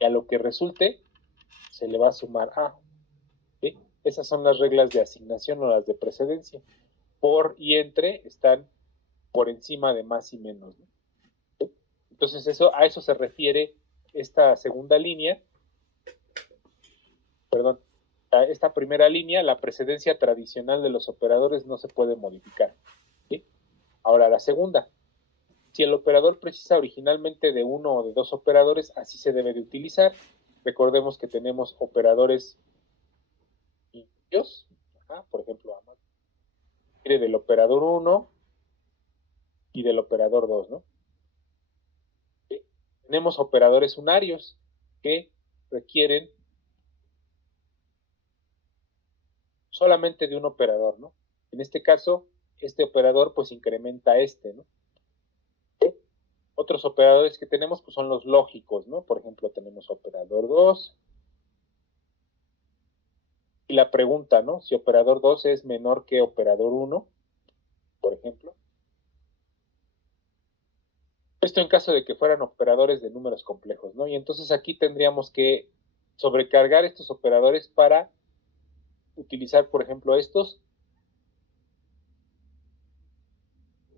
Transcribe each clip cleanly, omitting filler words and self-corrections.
y a lo que resulte se le va a sumar A. ¿Sí? Esas son las reglas de asignación o las de precedencia. Por y entre están por encima de más y menos, ¿no? ¿Sí? Entonces a eso se refiere esta segunda línea, perdón, a esta primera línea, la precedencia tradicional de los operadores no se puede modificar. ¿Sí? Ahora la segunda, si el operador precisa originalmente de uno o de dos operadores, así se debe de utilizar. Recordemos que tenemos operadores limpios, por ejemplo, del operador 1 y del operador 2, ¿no? ¿Sí? Tenemos operadores unarios que requieren solamente de un operador, ¿no? En este caso, este operador pues incrementa ¿no? ¿Sí? Otros operadores que tenemos pues son los lógicos, ¿no? Por ejemplo, tenemos operador 2 y la pregunta, ¿no? Si operador 2 es menor que operador 1, por ejemplo. Esto en caso de que fueran operadores de números complejos, ¿no? Y entonces aquí tendríamos que sobrecargar estos operadores para utilizar, por ejemplo,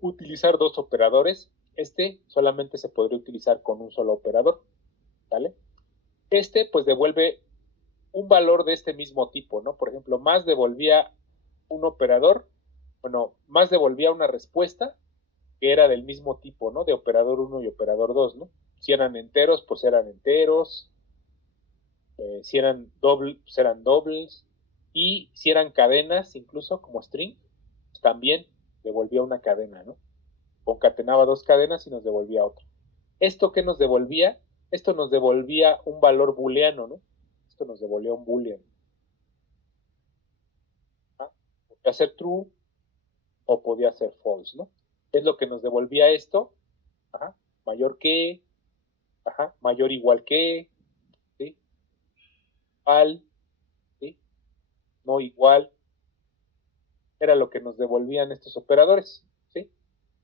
utilizar dos operadores. Este solamente se podría utilizar con un solo operador, ¿vale? Este pues devuelve un valor de este mismo tipo, ¿no? Por ejemplo, más devolvía un operador, bueno, más devolvía una respuesta que era del mismo tipo, ¿no? De operador 1 y operador 2, ¿no? Si eran enteros, pues eran enteros, si eran dobles, pues eran dobles, y si eran cadenas, incluso como string, pues también devolvía una cadena, ¿no? Concatenaba dos cadenas y nos devolvía otra. ¿Esto qué nos devolvía? Esto nos devolvía un valor booleano, ¿no? Esto nos devolvía un boolean. ¿Ah? Podía ser true o podía ser false, ¿no? ¿Qué es lo que nos devolvía esto? Ajá, mayor que, ajá, mayor igual que, ¿sí? Igual, ¿sí? No igual, era lo que nos devolvían estos operadores, ¿sí?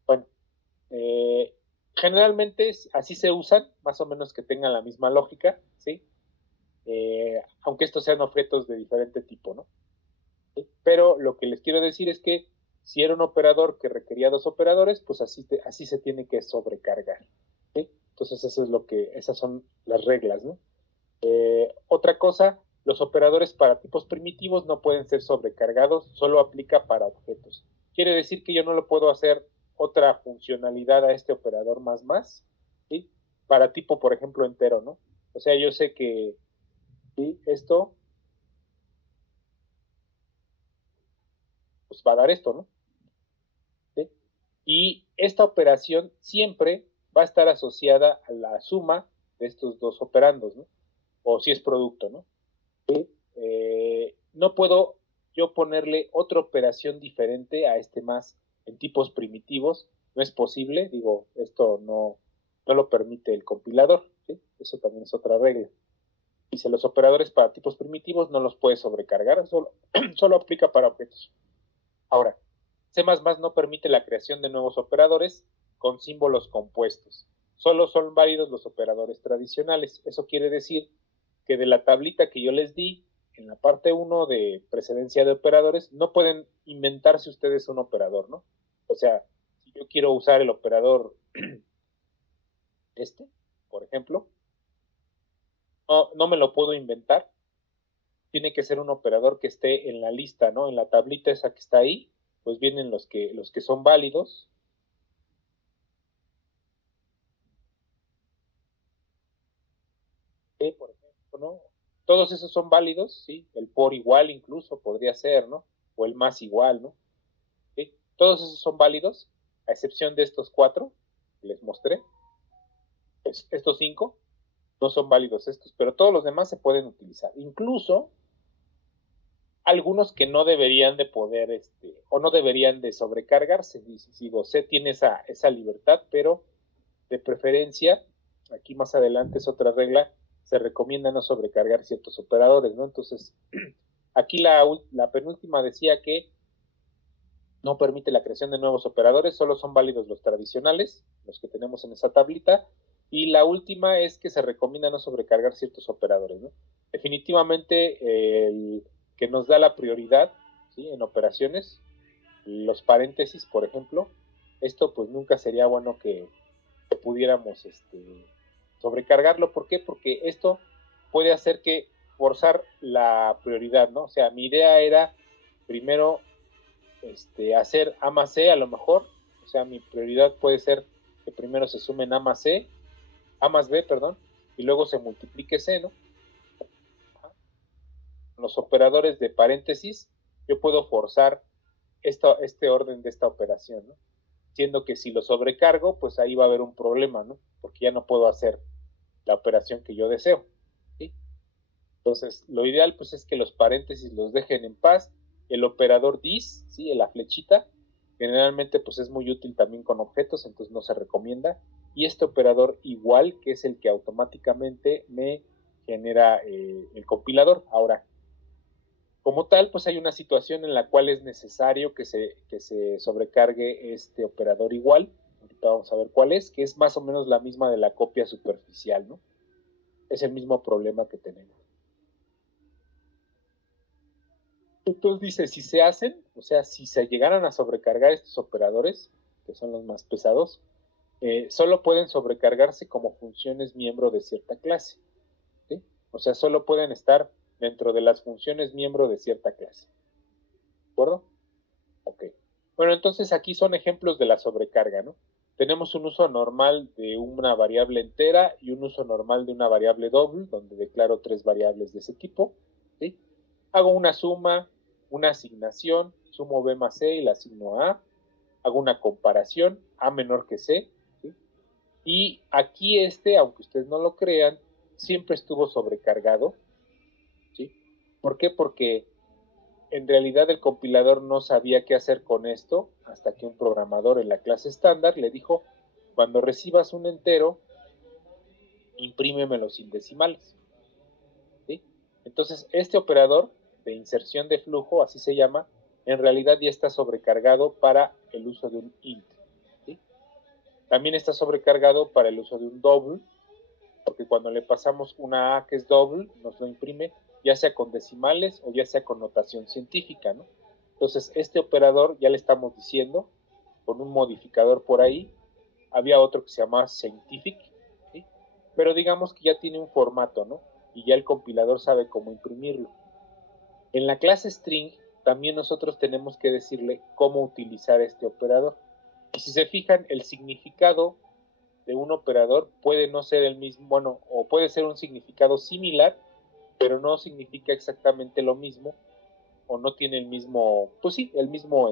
Bueno, eh, generalmente así se usan, más o menos que tengan la misma lógica, ¿sí? Aunque estos sean objetos de diferente tipo, ¿no? ¿Sí? Pero lo que les quiero decir es que si era un operador que requería dos operadores, pues así se tiene que sobrecargar, ¿sí? Entonces esas son las reglas, ¿no? Otra cosa, los operadores para tipos primitivos no pueden ser sobrecargados, solo aplica para objetos. Quiere decir que yo no le puedo hacer otra funcionalidad a este operador más, ¿sí? Para tipo, por ejemplo, entero, ¿no? O sea, yo sé que ¿sí? Esto pues va a dar esto, ¿no? ¿Sí? Y esta operación siempre va a estar asociada a la suma de estos dos operandos, ¿no? O si es producto, ¿no? No puedo yo ponerle otra operación diferente a este más en tipos primitivos, no es posible, digo, esto no lo permite el compilador, ¿sí? Eso también es otra regla. Dice, los operadores para tipos primitivos no los puede sobrecargar, solo aplica para objetos. Ahora, C++ no permite la creación de nuevos operadores con símbolos compuestos. Solo son válidos los operadores tradicionales. Eso quiere decir que de la tablita que yo les di en la parte 1 de precedencia de operadores, no pueden inventarse ustedes un operador, ¿no? O sea, si yo quiero usar el operador por ejemplo, no me lo puedo inventar. Tiene que ser un operador que esté en la lista, ¿no? En la tablita esa que está ahí, pues vienen los que son válidos. Por ejemplo, ¿no? Todos esos son válidos, ¿sí? El por igual incluso podría ser, ¿no? O el más igual, ¿no? ¿Sí? Todos esos son válidos, a excepción de estos cuatro que les mostré. Estos cinco no son válidos estos, pero todos los demás se pueden utilizar. Incluso algunos que no deberían de poder, o no deberían de sobrecargarse. Digo, C tiene esa libertad, pero de preferencia, aquí más adelante es otra regla, se recomienda no sobrecargar ciertos operadores, ¿no? Entonces, aquí la penúltima decía que no permite la creación de nuevos operadores, solo son válidos los tradicionales, los que tenemos en esa tablita, Y la última es que se recomienda no sobrecargar ciertos operadores, ¿no? Definitivamente el que nos da la prioridad, ¿sí? En operaciones, los paréntesis, por ejemplo, esto pues nunca sería bueno que pudiéramos sobrecargarlo. ¿Por qué? Porque esto puede hacer que forzar la prioridad, ¿no? O sea, mi idea era primero hacer A más C a lo mejor, o sea, mi prioridad puede ser que primero se sumen A más B, perdón, y luego se multiplique C, ¿no? Los operadores de paréntesis, yo puedo forzar este orden de esta operación, ¿no? Siendo que si lo sobrecargo, pues ahí va a haber un problema, ¿no? Porque ya no puedo hacer la operación que yo deseo, ¿sí? Entonces, lo ideal, pues, es que los paréntesis los dejen en paz. El operador dis, ¿sí? La flechita, generalmente, pues, es muy útil también con objetos, entonces no se recomienda. Y este operador igual, que es el que automáticamente me genera el compilador. Ahora, como tal, pues hay una situación en la cual es necesario que se sobrecargue este operador igual. Ahorita vamos a ver cuál es, que es más o menos la misma de la copia superficial, ¿no? Es el mismo problema que tenemos. Entonces dice, si se hacen, o sea, si se llegaran a sobrecargar estos operadores, que son los más pesados, solo pueden sobrecargarse como funciones miembro de cierta clase, ¿sí? O sea, solo pueden estar dentro de las funciones miembro de cierta clase. ¿De acuerdo? Ok. Bueno, entonces aquí son ejemplos de la sobrecarga, ¿no? Tenemos un uso normal de una variable entera y un uso normal de una variable doble, donde declaro 3 variables de ese tipo, ¿sí? Hago una suma, una asignación, sumo B más C y la asigno a A, hago una comparación, A menor que C, ¿sí? Y aquí aunque ustedes no lo crean, siempre estuvo sobrecargado, ¿sí? ¿Por qué? Porque en realidad el compilador no sabía qué hacer con esto hasta que un programador en la clase estándar le dijo, cuando recibas un entero, imprímemelo sin decimales, ¿sí? Entonces, este operador de inserción de flujo, así se llama, en realidad ya está sobrecargado para el uso de un int, ¿sí? También está sobrecargado para el uso de un double, porque cuando le pasamos una A que es double, nos lo imprime ya sea con decimales o ya sea con notación científica, ¿no? Entonces, este operador ya le estamos diciendo, con un modificador por ahí, había otro que se llamaba scientific, ¿sí? Pero digamos que ya tiene un formato, ¿no? Y ya el compilador sabe cómo imprimirlo. En la clase string también nosotros tenemos que decirle cómo utilizar este operador. Y si se fijan, el significado de un operador puede no ser el mismo, bueno, o puede ser un significado similar, pero no significa exactamente lo mismo, o no tiene el mismo, pues sí, el mismo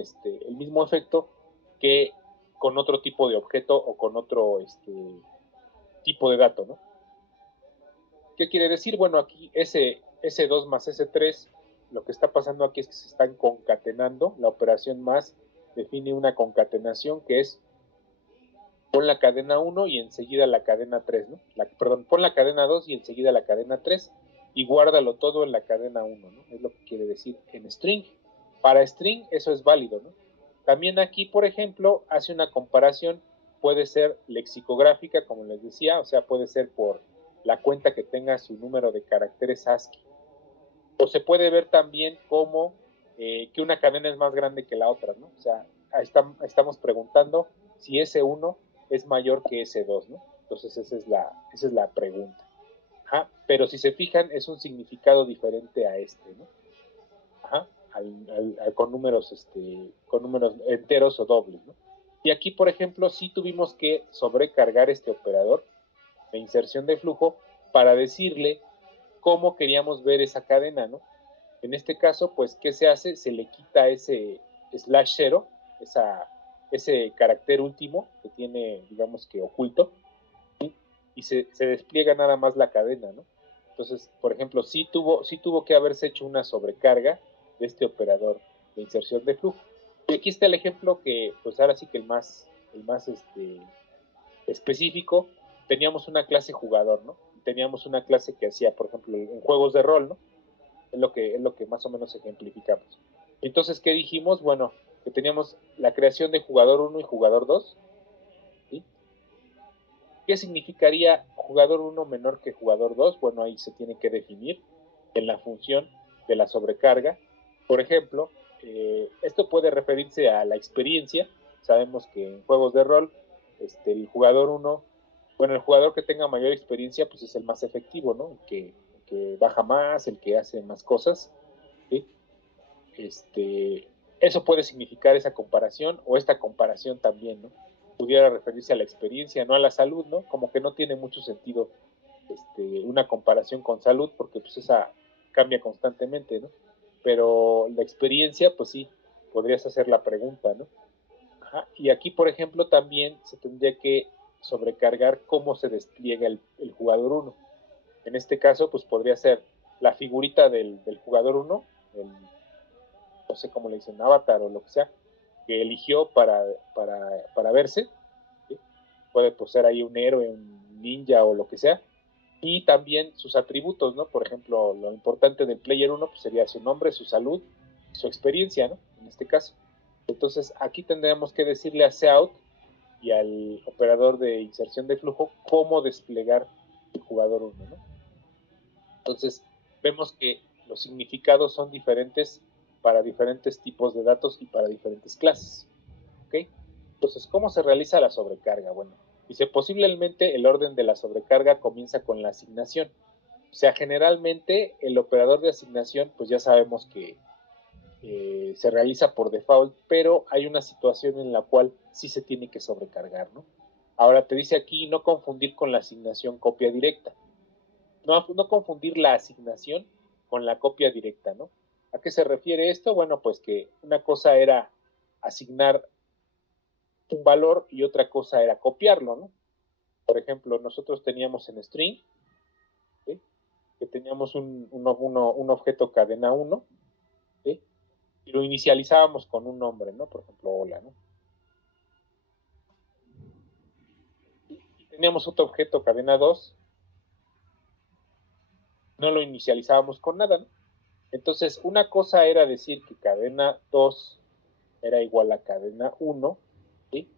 efecto que con otro tipo de objeto o con otro tipo de dato, ¿no? ¿Qué quiere decir? Bueno, aquí S2 más S3, lo que está pasando aquí es que se están concatenando. La operación más define una concatenación que es pon la cadena 1 y enseguida la cadena 3, ¿no? Perdón, pon la cadena 2 y enseguida la cadena 3 y guárdalo todo en la cadena 1, ¿no? Es lo que quiere decir en string. Para string eso es válido, ¿no? También aquí, por ejemplo, hace una comparación, puede ser lexicográfica, como les decía, o sea, puede ser por la cuenta que tenga su número de caracteres ASCII. O se puede ver también como que una cadena es más grande que la otra, ¿no? O sea, estamos preguntando si S1 es mayor que S2, ¿no? Entonces esa es la pregunta. Ajá. Pero si se fijan, es un significado diferente a ¿no? Ajá. Con números enteros o dobles, ¿no? Y aquí, por ejemplo, sí tuvimos que sobrecargar este operador de inserción de flujo para decirle cómo queríamos ver esa cadena, ¿no? En este caso, pues, ¿qué se hace? Se le quita ese slash cero, ese carácter último que tiene, digamos que oculto, ¿sí? Y se despliega nada más la cadena, ¿no? Entonces, por ejemplo, sí tuvo que haberse hecho una sobrecarga de este operador de inserción de flujo. Y aquí está el ejemplo que, pues ahora sí que el más específico, teníamos una clase jugador, ¿no? Teníamos una clase que hacía, por ejemplo, en juegos de rol, ¿no? Es lo que más o menos ejemplificamos. Entonces, ¿qué dijimos? Bueno, que teníamos la creación de jugador 1 y jugador 2, ¿sí? ¿Qué significaría jugador 1 menor que jugador 2? Bueno, ahí se tiene que definir en la función de la sobrecarga. Por ejemplo, esto puede referirse a la experiencia. Sabemos que en juegos de rol, el jugador 1, bueno, el jugador que tenga mayor experiencia, pues es el más efectivo, ¿no? El que baja más, el que hace más cosas, ¿sí? Eso puede significar esa comparación o esta comparación también, ¿no? Pudiera referirse a la experiencia, no a la salud, ¿no? Como que no tiene mucho sentido una comparación con salud, porque pues esa cambia constantemente, ¿no? Pero la experiencia, pues sí, podrías hacer la pregunta, ¿no? Ajá. Y aquí, por ejemplo, también se tendría que sobrecargar cómo se despliega el jugador 1. En este caso, pues podría ser la figurita del jugador 1, no sé cómo le dicen, avatar o lo que sea, que eligió para verse, ¿sí? Puede pues, ser ahí un héroe, un ninja o lo que sea, y también sus atributos, ¿no? Por ejemplo, lo importante del player 1 pues, sería su nombre, su salud, su experiencia, ¿no? En este caso. Entonces, aquí tendríamos que decirle a Seout y al operador de inserción de flujo cómo desplegar el jugador 1, ¿no? Entonces, vemos que los significados son diferentes para diferentes tipos de datos y para diferentes clases. ¿Ok? Entonces, ¿cómo se realiza la sobrecarga? Bueno, dice, posiblemente el orden de la sobrecarga comienza con la asignación. O sea, generalmente el operador de asignación, pues ya sabemos que se realiza por default, pero hay una situación en la cual sí se tiene que sobrecargar, ¿no? Ahora te dice aquí no confundir con la asignación copia directa. No confundir la asignación con la copia directa, ¿no? ¿A qué se refiere esto? Bueno, pues que una cosa era asignar un valor y otra cosa era copiarlo, ¿no? Por ejemplo, nosotros teníamos en string, ¿sí? Que teníamos un objeto cadena 1, ¿sí? Y lo inicializábamos con un nombre, ¿no? Por ejemplo, hola, ¿no? Y teníamos otro objeto cadena 2, no lo inicializábamos con nada, ¿no? Entonces, una cosa era decir que cadena 2 era igual a cadena 1, ¿sí?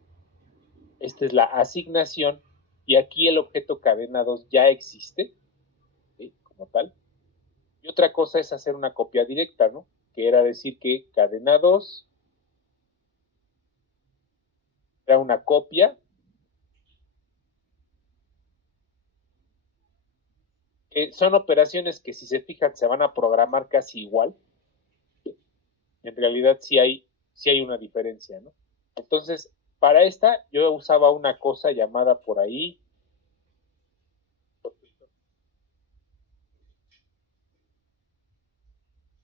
Esta es la asignación, y aquí el objeto cadena 2 ya existe, ¿sí? Como tal. Y otra cosa es hacer una copia directa, ¿no? Que era decir que cadena 2 era una copia, que son operaciones que si se fijan se van a programar casi igual. En realidad sí hay una diferencia, ¿no? Entonces, para esta yo usaba una cosa llamada por ahí,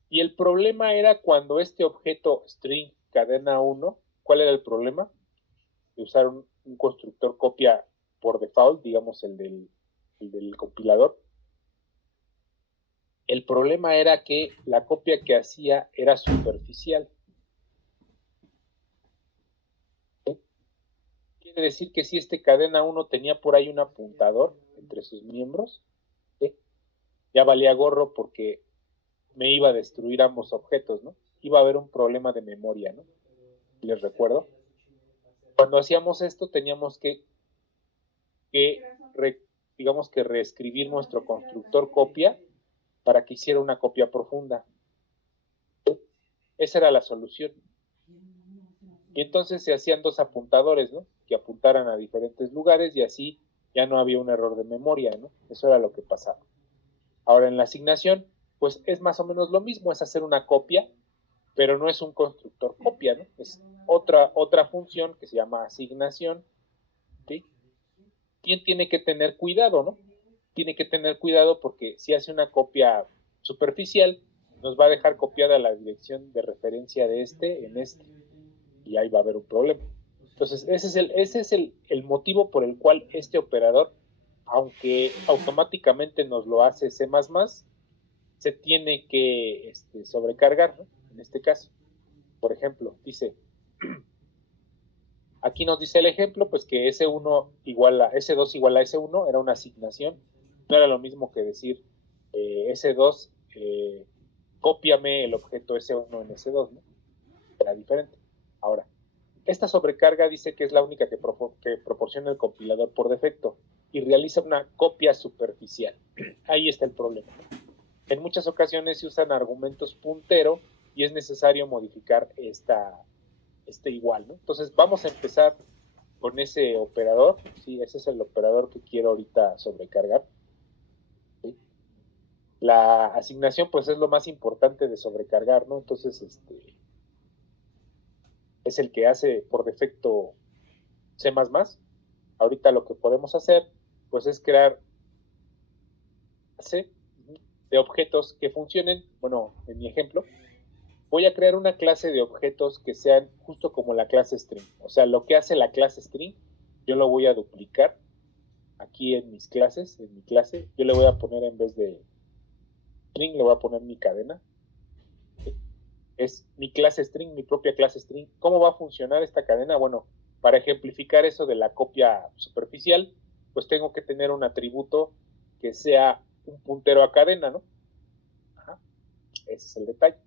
y el problema era cuando este objeto string cadena 1, ¿cuál era el problema? De usar un constructor copia por default, digamos el del compilador. El problema era que la copia que hacía era superficial. ¿Sí? Quiere decir que si este cadena 1 tenía por ahí un apuntador entre sus miembros, ¿sí? Ya valía gorro porque me iba a destruir ambos objetos, ¿no? Iba a haber un problema de memoria, ¿no? Les recuerdo. Cuando hacíamos esto teníamos que digamos que reescribir nuestro constructor copia para que hiciera una copia profunda. Esa era la solución. Y entonces se hacían dos apuntadores, ¿no? Que apuntaran a diferentes lugares y así ya no había un error de memoria, ¿no? Eso era lo que pasaba. Ahora en la asignación, pues es más o menos lo mismo, es hacer una copia, pero no es un constructor copia, ¿no? Es otra función que se llama asignación, ¿sí? ¿Quién tiene que tener cuidado, no? Tiene que tener cuidado porque si hace una copia superficial, nos va a dejar copiada la dirección de referencia de en este, y ahí va a haber un problema. Entonces, ese es el motivo por el cual este operador, aunque automáticamente nos lo hace C++, se tiene que sobrecargar, ¿no? En este caso. Por ejemplo, dice, aquí nos dice el ejemplo, pues que S1 igual a S2 igual a S1 era una asignación, no era lo mismo que decir S2, cópiame el objeto S1 en S2, ¿no? Era diferente. Ahora, esta sobrecarga dice que es la única que proporciona el compilador por defecto. y realiza una copia superficial. Ahí está el problema, ¿no? En muchas ocasiones se usan argumentos puntero y es necesario modificar este igual, ¿no? Entonces vamos a empezar con ese operador. Sí, ese es el operador que quiero ahorita sobrecargar. ¿Sí? La asignación pues es lo más importante de sobrecargar, ¿no? Entonces es el que hace por defecto C++. Ahorita lo que podemos hacer pues es crear C de objetos que funcionen. Bueno, en mi ejemplo voy a crear una clase de objetos que sean justo como la clase string. O sea, lo que hace la clase string, yo lo voy a duplicar aquí en mis clases, en mi clase. Yo le voy a poner en vez de string, le voy a poner mi cadena. Es mi clase string, mi propia clase string. ¿Cómo va a funcionar esta cadena? Bueno, para ejemplificar eso de la copia superficial, pues tengo que tener un atributo que sea un puntero a cadena, ¿no? Ajá. Ese es el detalle.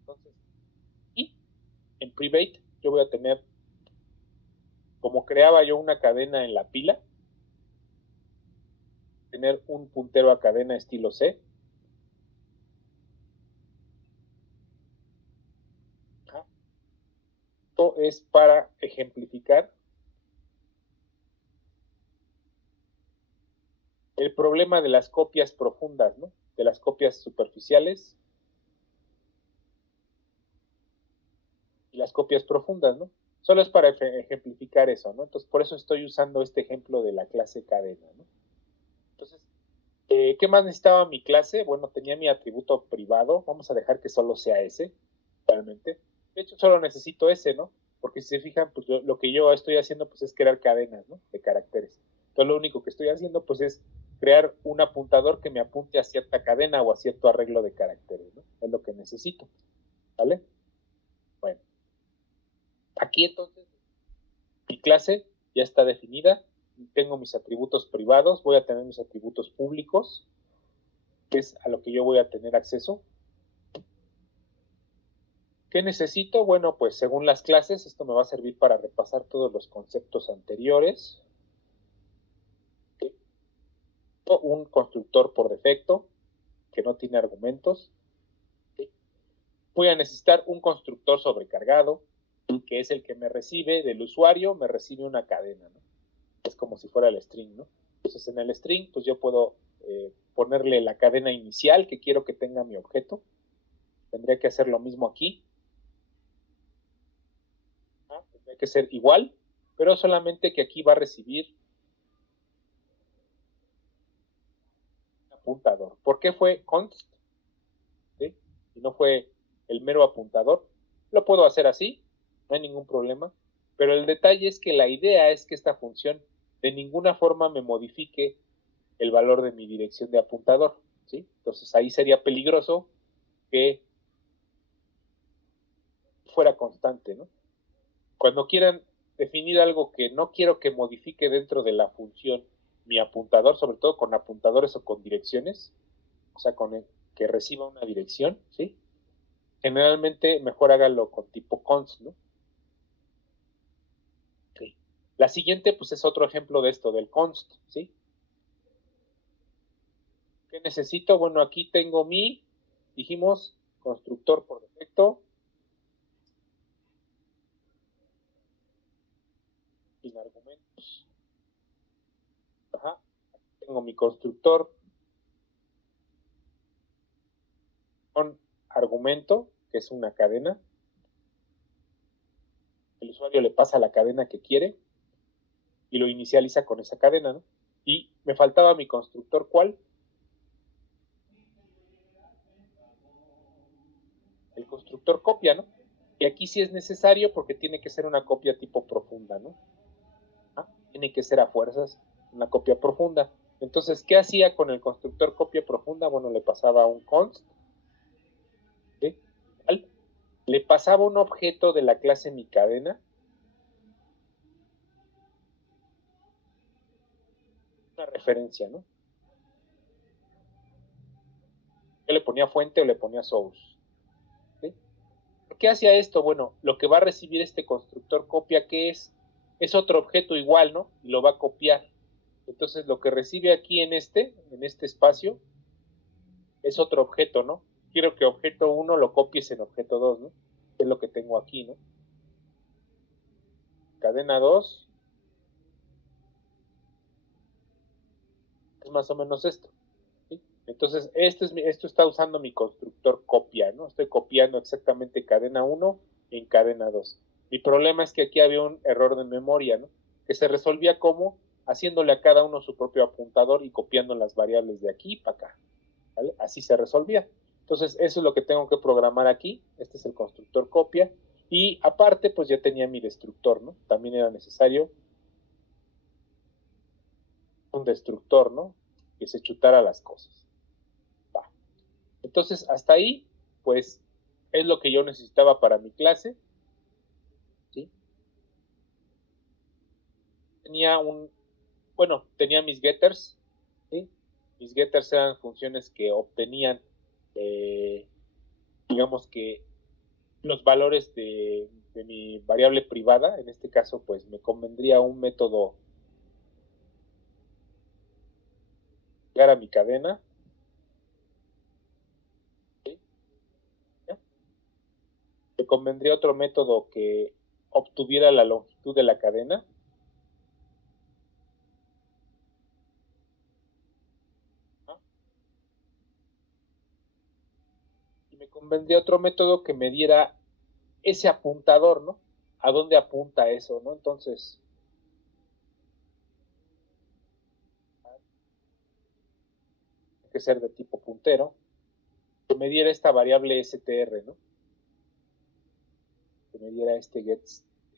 Entonces, y en private yo voy a tener, como creaba yo una cadena en la pila, tener un puntero a cadena estilo C. Ajá. Esto es para ejemplificar el problema de las copias profundas, ¿no? De las copias superficiales y las copias profundas, ¿no? Solo es para ejemplificar eso, ¿no? Entonces, por eso estoy usando este ejemplo de la clase cadena, ¿no? Entonces, ¿qué más necesitaba mi clase? Bueno, tenía mi atributo privado. Vamos a dejar que solo sea ese, realmente. De hecho, solo necesito ese, ¿no? Porque si se fijan, pues lo que yo estoy haciendo, pues es crear cadenas, ¿no? De caracteres. Entonces, lo único que estoy haciendo, pues es crear un apuntador que me apunte a cierta cadena o a cierto arreglo de caracteres, ¿no? Es lo que necesito, ¿vale? Bueno, aquí entonces mi clase ya está definida. Tengo mis atributos privados, voy a tener mis atributos públicos, que es a lo que yo voy a tener acceso. ¿Qué necesito? Bueno, pues según las clases, esto me va a servir para repasar todos los conceptos anteriores. ¿Sí? Un constructor por defecto, que no tiene argumentos. ¿Sí? Voy a necesitar un constructor sobrecargado, que es el que me recibe del usuario, me recibe una cadena, ¿no? Es como si fuera el string, ¿no? Entonces en el string, pues yo puedo ponerle la cadena inicial que quiero que tenga mi objeto. Tendría que hacer lo mismo aquí. Tendría que ser igual, pero solamente que aquí va a recibir un apuntador. ¿Por qué fue const? ¿Sí? Y no fue el mero apuntador. Lo puedo hacer así, no hay ningún problema. Pero el detalle es que la idea es que esta función de ninguna forma me modifique el valor de mi dirección de apuntador, ¿sí? Entonces ahí sería peligroso que fuera constante, ¿no? Cuando quieran definir algo que no quiero que modifique dentro de la función mi apuntador, sobre todo con apuntadores o con direcciones, o sea, con el que reciba una dirección, ¿sí? Generalmente mejor hágalo con tipo const, ¿no? Okay. La siguiente, pues es otro ejemplo de esto, del const, ¿sí? ¿Qué necesito? Bueno, aquí tengo dijimos, constructor por defecto, sin argumentos. Ajá. Tengo mi constructor con argumento, que es una cadena. El usuario le pasa la cadena que quiere y lo inicializa con esa cadena, ¿no? Y me faltaba mi constructor, ¿cuál? El constructor copia, ¿no? Y aquí sí es necesario porque tiene que ser una copia tipo profunda, ¿no? ¿Ah? Tiene que ser a fuerzas una copia profunda. Entonces, ¿qué hacía con el constructor copia profunda? Bueno, le pasaba un const, ¿sí? Le pasaba un objeto de la clase mi cadena, una referencia, ¿no? Yo le ponía fuente o le ponía source, ¿sí? ¿Qué hacía esto? Bueno, lo que va a recibir este constructor copia, ¿qué es? es otro objeto igual, ¿no? Y lo va a copiar. Entonces lo que recibe aquí en este espacio, es otro objeto, ¿no? Quiero que objeto 1 lo copies en objeto 2, ¿no? Es lo que tengo aquí, ¿no? Cadena 2 es más o menos esto, ¿sí? Entonces, esto está usando mi constructor copia, ¿no? Estoy copiando exactamente cadena 1 en cadena 2. Mi problema es que aquí había un error de memoria, ¿no? Que se resolvía como haciéndole a cada uno su propio apuntador y copiando las variables de aquí para acá, ¿vale? Así se resolvía. Entonces, eso es lo que tengo que programar aquí. Este es el constructor copia. Y aparte, pues ya tenía mi destructor, ¿no? También era necesario un destructor, ¿no? Que se chutara las cosas. Va. Entonces, hasta ahí, pues, es lo que yo necesitaba para mi clase, ¿sí? Tenía mis getters, ¿sí? Mis getters eran funciones que obtenían, digamos que, los valores de mi variable privada. En este caso, pues, me convendría un método llegar a mi cadena, ¿sí? ¿Ya? Me convendría otro método que obtuviera la longitud de la cadena, ¿no? Y me convendría otro método que me diera ese apuntador, ¿no? ¿A dónde apunta eso, no? Entonces, tiene que ser de tipo puntero, que me diera esta variable str, ¿no? Que me diera este get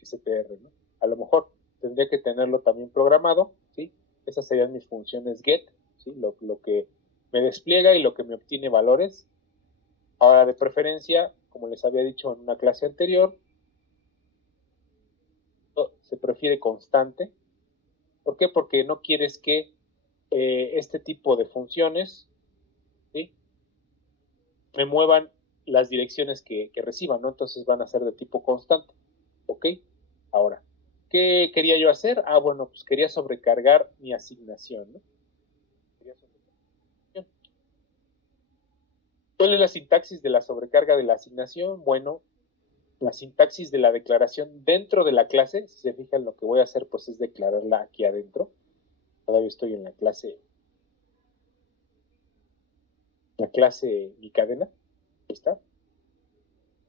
str, ¿no? A lo mejor tendría que tenerlo también programado, ¿sí? Esas serían mis funciones get, ¿sí? Lo que me despliega y lo que me obtiene valores. Ahora, de preferencia, como les había dicho en una clase anterior, se prefiere constante. ¿Por qué? Porque no quieres que este tipo de funciones, ¿sí?, me muevan las direcciones que reciban, ¿no? Entonces van a ser de tipo constante, ¿ok? Ahora, ¿qué quería yo hacer? Ah, bueno, pues quería sobrecargar mi asignación, ¿no? ¿Cuál es la sintaxis de la sobrecarga de la asignación? Bueno, la sintaxis de la declaración dentro de la clase, si se fijan, lo que voy a hacer pues es declararla aquí adentro. Todavía estoy en la clase mi cadena. Ahí está.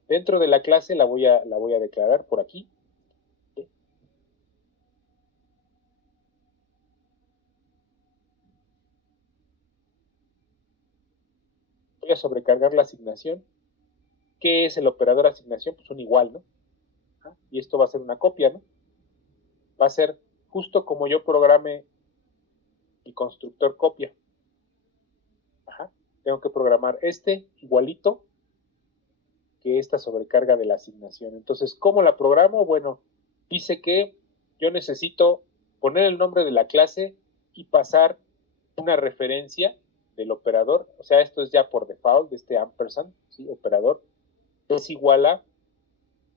Dentro de la clase la voy a declarar por aquí. ¿Sí? Voy a sobrecargar la asignación. ¿Qué es el operador asignación? Pues un igual, ¿no? Y esto va a ser una copia, ¿no? Va a ser justo como yo programe mi constructor copia. Ajá. Tengo que programar este igualito que esta sobrecarga de la asignación. Entonces, ¿cómo la programo? Bueno, dice que yo necesito poner el nombre de la clase y pasar una referencia del operador. O sea, esto es ya por default de este ampersand, ¿sí? Operador, es igual a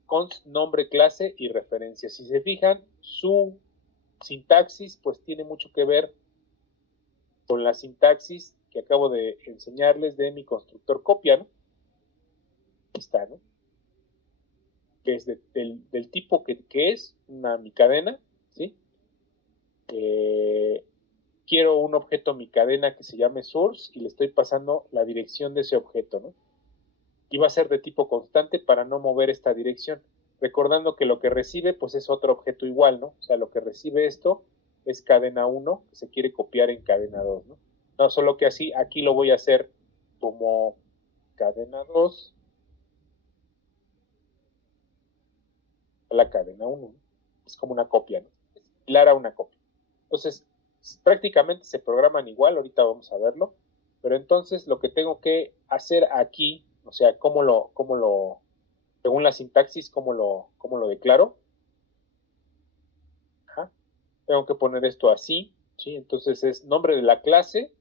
const nombre clase y referencia. Si se fijan, su sintaxis pues tiene mucho que ver con la sintaxis que acabo de enseñarles de mi constructor copia, ¿no? Aquí está, ¿no? Que es del tipo que es mi cadena, ¿sí? Quiero un objeto mi cadena que se llame source y le estoy pasando la dirección de ese objeto, ¿no? Y va a ser de tipo constante para no mover esta dirección. Recordando que lo que recibe, pues es otro objeto igual, ¿no? O sea, lo que recibe esto es cadena 1, que se quiere copiar en cadena 2, ¿no? No, solo que así, aquí lo voy a hacer como cadena 2 a la cadena 1, ¿no? Es como una copia, ¿no? Es similar a una copia. Entonces, prácticamente se programan igual, ahorita vamos a verlo, pero entonces lo que tengo que hacer aquí, o sea, según la sintaxis, cómo lo declaro. Ajá. Tengo que poner esto así, ¿sí? Entonces es nombre de la clase,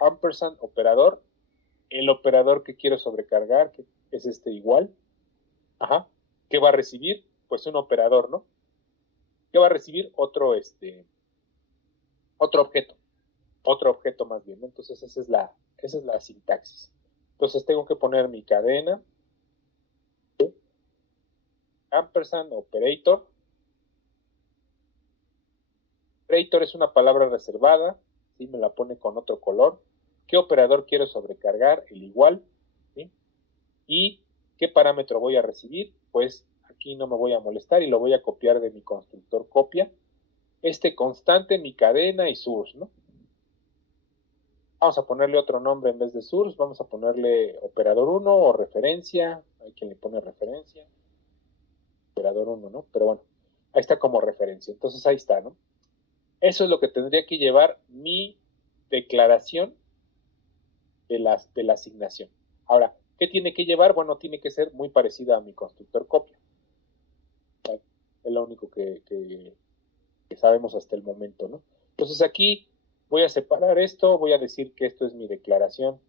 ampersand, operador, el operador que quiero sobrecargar, que es este igual. Ajá. ¿Qué va a recibir? Pues un operador, ¿no? ¿Qué va a recibir? Otro objeto más bien, ¿no? Entonces esa es la sintaxis. Entonces tengo que poner mi cadena, ampersand, operator. Operator es una palabra reservada, ¿sí? Me la pone con otro color. ¿Qué operador quiero sobrecargar? El igual, ¿sí? ¿Y qué parámetro voy a recibir? Pues aquí no me voy a molestar y lo voy a copiar de mi constructor copia. Este constante, mi cadena y source, ¿no? Vamos a ponerle otro nombre en vez de source, vamos a ponerle operador 1 o referencia, hay quien le pone referencia, operador 1, ¿no? Pero bueno, ahí está como referencia, entonces ahí está, ¿no? Eso es lo que tendría que llevar mi declaración de la asignación. Ahora, ¿qué tiene que llevar? Bueno, tiene que ser muy parecida a mi constructor copia. Es lo único que sabemos hasta el momento, ¿no? Entonces aquí voy a separar esto, voy a decir que esto es mi declaración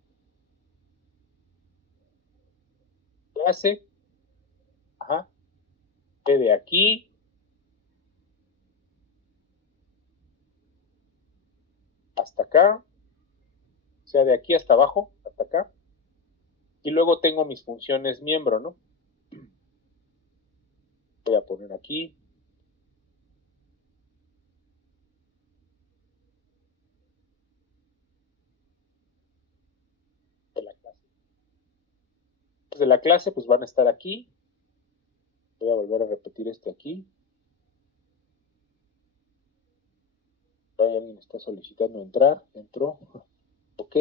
clase, ajá, de aquí hasta acá, o sea, de aquí hasta abajo, hasta acá, y luego tengo mis funciones miembro, ¿no? Voy a poner aquí, de la clase. De la clase, pues van a estar aquí, voy a volver a repetir este aquí, alguien está solicitando entrar, entró, ok.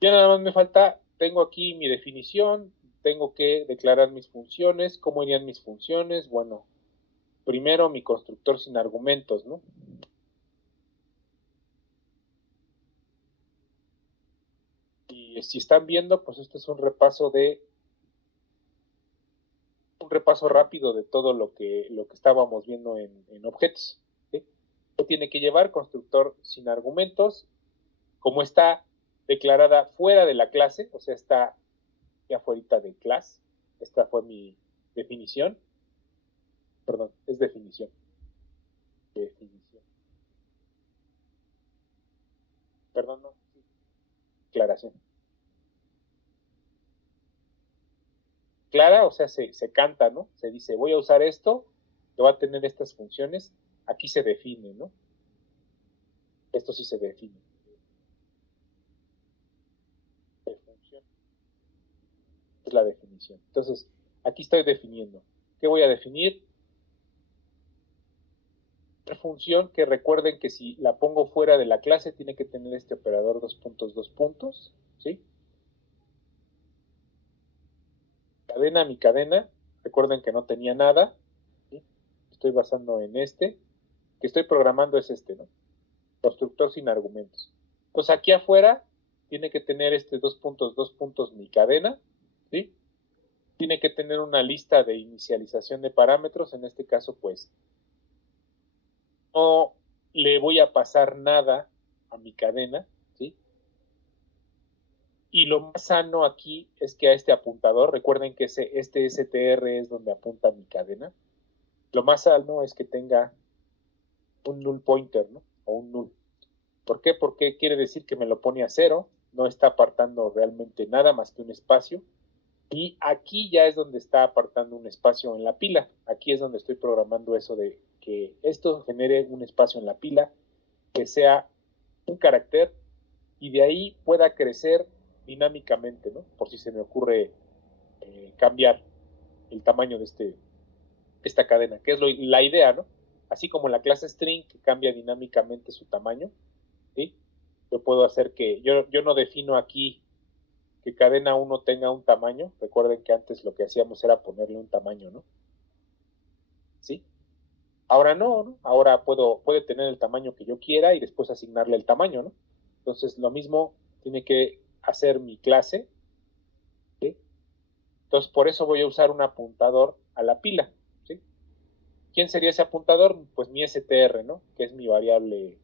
Ya nada más me falta, tengo aquí mi definición, tengo que declarar mis funciones, ¿cómo irían mis funciones? Bueno, primero mi constructor sin argumentos, ¿no? Y si están viendo, pues este es un repaso rápido de todo lo que estábamos viendo en objetos. ¿Sí? ¿Qué tiene que llevar? Constructor sin argumentos, como está declarada fuera de la clase, o sea, está ya fuera de clase. Esta fue mi definición. Perdón, es definición. Definición. Perdón, no. Declaración. Clara, o sea, se canta, ¿no? Se dice, voy a usar esto, que va a tener estas funciones. Aquí se define, ¿no? Esto sí se define. De función es la definición. Entonces, aquí estoy definiendo. ¿Qué voy a definir? Función que recuerden que si la pongo fuera de la clase tiene que tener este operador dos puntos, ¿sí? Cadena, mi cadena, recuerden que no tenía nada, ¿sí? Estoy basando en este, que estoy programando es este, ¿no? Constructor sin argumentos. Pues aquí afuera tiene que tener este dos puntos mi cadena, ¿sí? Tiene que tener una lista de inicialización de parámetros, en este caso pues no le voy a pasar nada a mi cadena, ¿sí? Y lo más sano aquí es que a este apuntador, recuerden que este STR es donde apunta mi cadena, lo más sano es que tenga un null pointer, ¿no? O un null. ¿Por qué? Porque quiere decir que me lo pone a cero, no está apartando realmente nada más que un espacio, y aquí ya es donde está apartando un espacio en la pila. Aquí es donde estoy programando eso de que esto genere un espacio en la pila, que sea un carácter y de ahí pueda crecer dinámicamente, ¿no? Por si se me ocurre cambiar el tamaño de esta cadena, que es la idea, ¿no? Así como la clase string que cambia dinámicamente su tamaño, ¿sí? Yo puedo hacer que, yo no defino aquí que cadena 1 tenga un tamaño, recuerden que antes lo que hacíamos era ponerle un tamaño, ¿no? ¿Sí? Ahora no, ¿no? Ahora puede tener el tamaño que yo quiera y después asignarle el tamaño, ¿no? Entonces lo mismo tiene que hacer mi clase, ¿sí? Entonces por eso voy a usar un apuntador a la pila, ¿sí? ¿Quién sería ese apuntador? Pues mi str, ¿no? Que es mi variable,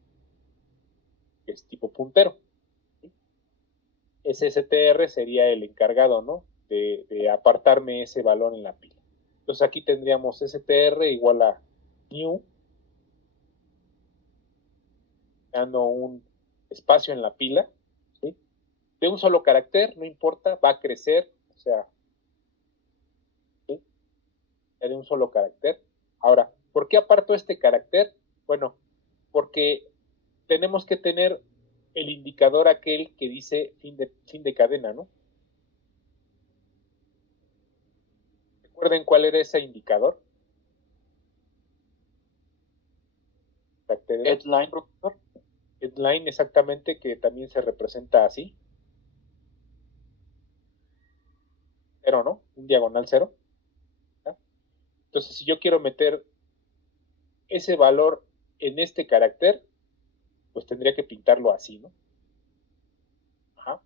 que es tipo puntero. ¿Sí? Ese str sería el encargado, ¿no? De apartarme ese valor en la pila. Entonces aquí tendríamos str igual a new, dando un espacio en la pila, ¿sí? De un solo carácter, no importa, va a crecer, o sea, ¿sí? De un solo carácter. Ahora, ¿por qué aparto este carácter? Bueno, porque tenemos que tener el indicador aquel que dice fin de cadena, ¿no? ¿Recuerden cuál era ese indicador? Headline, profesor. Headline, exactamente, que también se representa así. Cero, ¿no? Un diagonal cero. ¿Ya? Entonces, si yo quiero meter ese valor en este carácter, pues tendría que pintarlo así, ¿no? Ajá.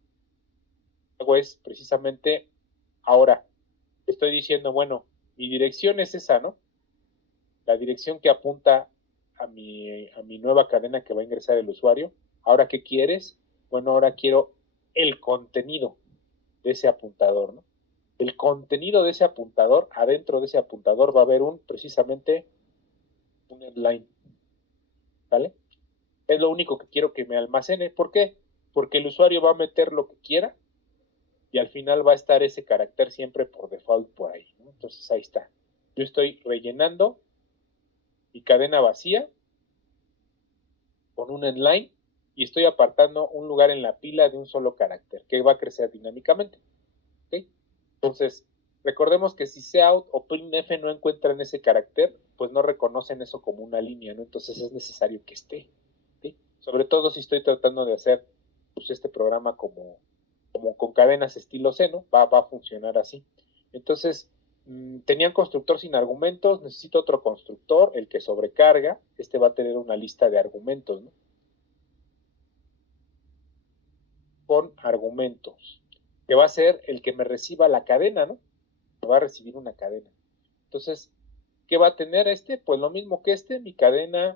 Luego es precisamente, ahora, estoy diciendo, bueno, mi dirección es esa, ¿no? La dirección que apunta a mi nueva cadena que va a ingresar el usuario. Ahora, ¿qué quieres? Bueno, ahora quiero el contenido de ese apuntador, ¿no? El contenido de ese apuntador, adentro de ese apuntador va a haber precisamente un headline, ¿vale? Es lo único que quiero que me almacene. ¿Por qué? Porque el usuario va a meter lo que quiera y al final va a estar ese carácter siempre por default por ahí, ¿no? Entonces ahí está. Yo estoy rellenando mi cadena vacía con un headline y estoy apartando un lugar en la pila de un solo carácter que va a crecer dinámicamente. ¿Okay? Entonces, recordemos que si cout o printf no encuentran ese carácter, pues no reconocen eso como una línea, ¿no? Entonces es necesario que esté. ¿Okay? Sobre todo si estoy tratando de hacer pues, este programa como con cadenas estilo seno, va a funcionar así. Entonces, tenían constructor sin argumentos, necesito otro constructor, el que sobrecarga, este va a tener una lista de argumentos, ¿no? Con argumentos, que va a ser el que me reciba la cadena, ¿no? Me va a recibir una cadena. Entonces, ¿qué va a tener este? Pues lo mismo que este, mi cadena,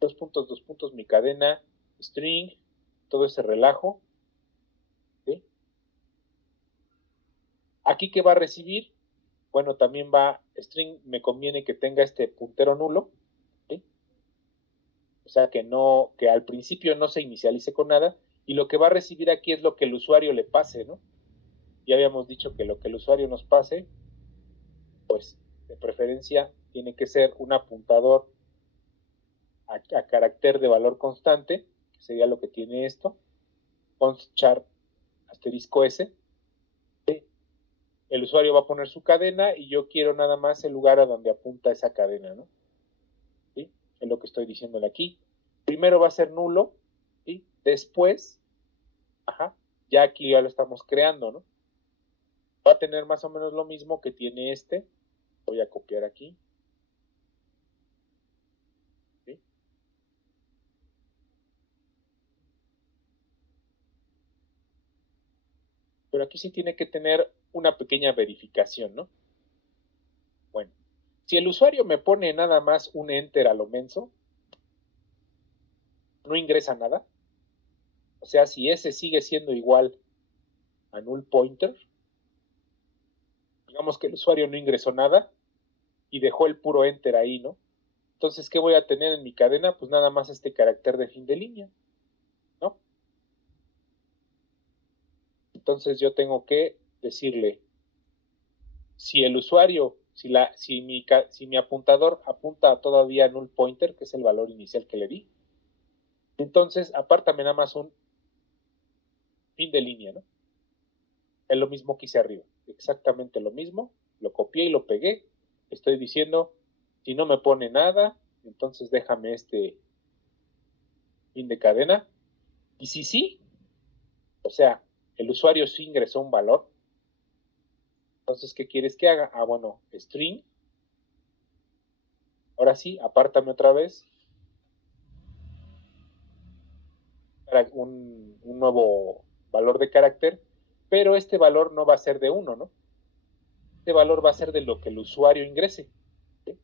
dos puntos, mi cadena, string, todo ese relajo. ¿Sí? Aquí, ¿qué va a recibir? Bueno, también va, string, me conviene que tenga este puntero nulo, ¿sí? O sea, que al principio no se inicialice con nada, y lo que va a recibir aquí es lo que el usuario le pase, ¿no? Ya habíamos dicho que lo que el usuario nos pase, pues de preferencia tiene que ser un apuntador a carácter de valor constante, que sería lo que tiene esto, const char asterisco S. El usuario va a poner su cadena y yo quiero nada más el lugar a donde apunta esa cadena, ¿no? ¿Sí? Es lo que estoy diciéndole aquí. Primero va a ser nulo, ¿sí? Después, ajá, ya aquí ya lo estamos creando, ¿no? Va a tener más o menos lo mismo que tiene este. Voy a copiar aquí. ¿Sí? Pero aquí sí tiene que tener una pequeña verificación, ¿no? Bueno, si el usuario me pone nada más un enter a lo menso, no ingresa nada. O sea, si ese sigue siendo igual a null pointer, digamos que el usuario no ingresó nada y dejó el puro enter ahí, ¿no? Entonces, ¿qué voy a tener en mi cadena? Pues nada más este carácter de fin de línea, ¿no? Entonces yo tengo que decirle, si el usuario, si mi apuntador apunta todavía a null pointer, que es el valor inicial que le di, entonces apártame nada más un fin de línea, ¿no? Es lo mismo que hice arriba, exactamente lo mismo, lo copié y lo pegué, estoy diciendo, si no me pone nada, entonces déjame este fin de cadena, y si sí, o sea, el usuario sí ingresó un valor, entonces, ¿qué quieres que haga? Ah, bueno, string, ahora sí, apártame otra vez, un nuevo valor de carácter, pero este valor no va a ser de 1, ¿no? Este valor va a ser de lo que el usuario ingrese. ¿Sí?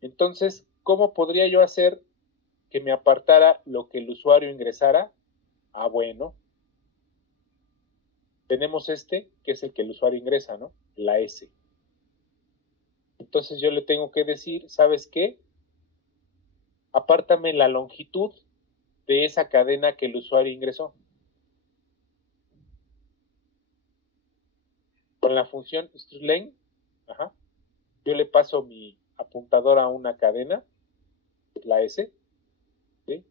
Entonces, ¿cómo podría yo hacer que me apartara lo que el usuario ingresara? Ah, bueno, tenemos este, que es el que el usuario ingresa, ¿no? La S. Entonces yo le tengo que decir, ¿sabes qué? Apártame la longitud de esa cadena que el usuario ingresó. Con la función string, yo le paso mi apuntador a una cadena, la S, ¿sí?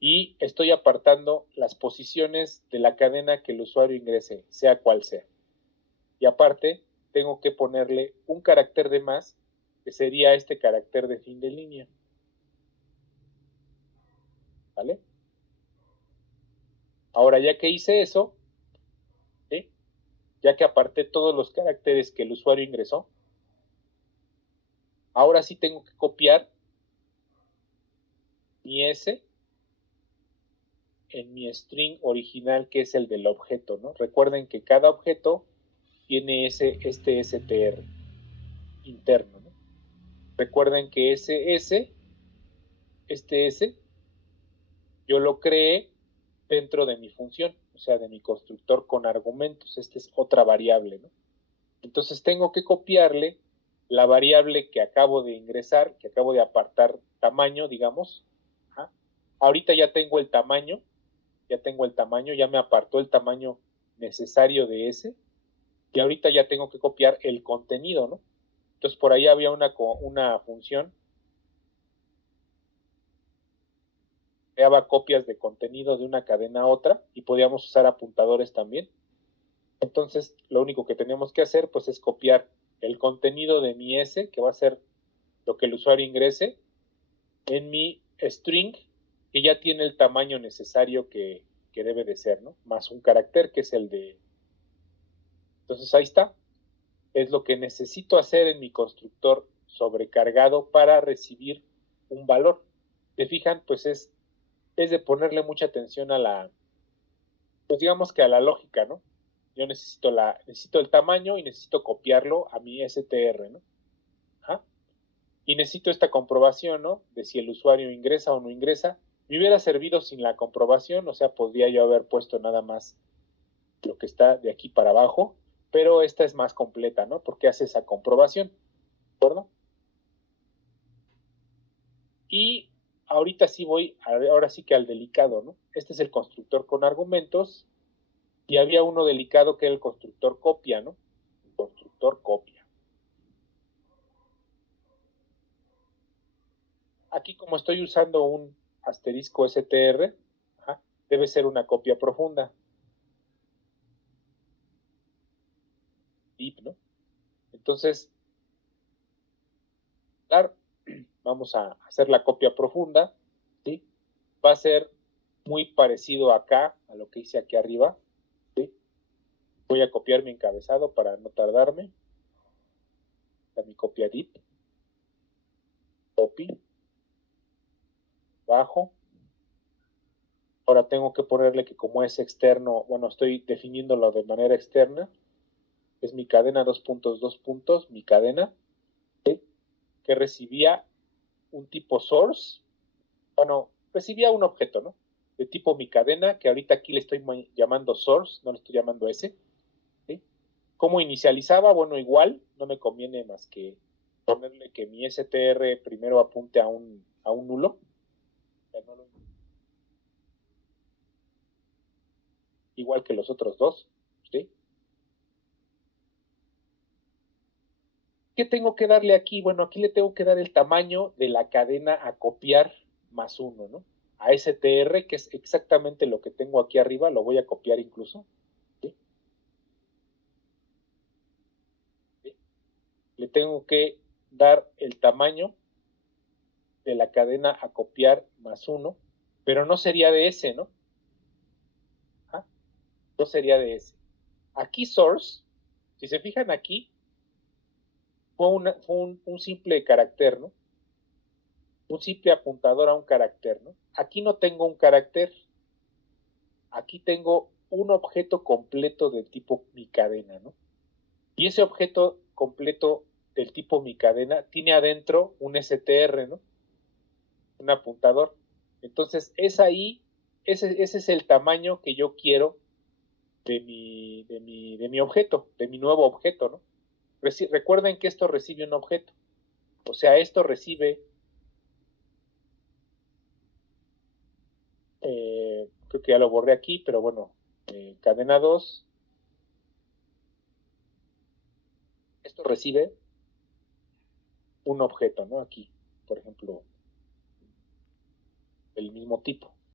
Y estoy apartando las posiciones de la cadena que el usuario ingrese, sea cual sea. Y aparte, tengo que ponerle un carácter de más, que sería este carácter de fin de línea. ¿Vale? Ahora, ya que hice eso, ¿sí? Ya que aparté todos los caracteres que el usuario ingresó, ahora sí tengo que copiar mi S en mi string original, que es el del objeto, ¿no? Recuerden que cada objeto tiene este str interno, ¿no? Recuerden que este S, yo lo creé dentro de mi función, o sea, de mi constructor con argumentos. Esta es otra variable, ¿no? Entonces tengo que copiarle la variable que acabo de ingresar, que acabo de apartar tamaño, digamos. Ahorita ya tengo el tamaño, ya me apartó el tamaño necesario de ese, y ahorita ya tengo que copiar el contenido, ¿no? Entonces por ahí había una función, creaba copias de contenido de una cadena a otra, y podíamos usar apuntadores también. Entonces lo único que tenemos que hacer pues es copiar el contenido de mi S, que va a ser lo que el usuario ingrese, en mi string, que ya tiene el tamaño necesario que debe de ser, ¿no? Más un carácter que es el de... Entonces ahí está. Es lo que necesito hacer en mi constructor sobrecargado para recibir un valor. ¿Te fijan? Pues es de ponerle mucha atención a la, pues digamos que a la lógica, ¿no? Yo necesito el tamaño y necesito copiarlo a mi str, ¿no? Ajá. Y necesito esta comprobación, ¿no? De si el usuario ingresa o no ingresa. Me hubiera servido sin la comprobación, o sea, podría yo haber puesto nada más lo que está de aquí para abajo, pero esta es más completa, ¿no? Porque hace esa comprobación, ¿de acuerdo? Y ahorita sí ahora sí que al delicado, ¿no? Este es el constructor con argumentos, y había uno delicado que era el constructor copia, ¿no? El constructor copia. Aquí como estoy usando un asterisco str, debe ser una copia profunda. Deep, ¿no? Entonces, claro, vamos a hacer la copia profunda, ¿sí? Va a ser muy parecido acá, a lo que hice aquí arriba, ¿sí? Voy a copiar mi encabezado para no tardarme. A mi copia deep, copy, bajo. Ahora tengo que ponerle que como es externo, bueno, estoy definiéndolo de manera externa, es mi cadena, dos puntos, mi cadena, ¿sí? Que recibía un tipo source, bueno, recibía un objeto, ¿no? De tipo mi cadena, que ahorita aquí le estoy llamando source, no le estoy llamando S, ¿sí? ¿Cómo inicializaba? Bueno, igual, no me conviene más que ponerle que mi str primero apunte a un nulo, igual que los otros dos, ¿sí? ¿Qué tengo que darle aquí? Bueno, aquí le tengo que dar el tamaño de la cadena a copiar más uno, ¿no? A str, que es exactamente lo que tengo aquí arriba, lo voy a copiar incluso, ¿sí? ¿Sí? Le tengo que dar el tamaño de la cadena a copiar más uno, pero no sería de ese, ¿no? ¿Ah? No sería de ese. Aquí source, si se fijan aquí, fue un simple carácter, ¿no? Un simple apuntador a un carácter, ¿no? Aquí no tengo un carácter, aquí tengo un objeto completo del tipo mi cadena, ¿no? Y ese objeto completo del tipo mi cadena tiene adentro un str, ¿no? Un apuntador. Entonces, ese es el tamaño que yo quiero de mi objeto, de mi nuevo objeto, ¿no? Recuerden que esto recibe un objeto. O sea, esto recibe, creo que ya lo borré aquí, pero bueno, cadena 2, esto recibe un objeto, ¿no? Aquí, por ejemplo, el mismo tipo.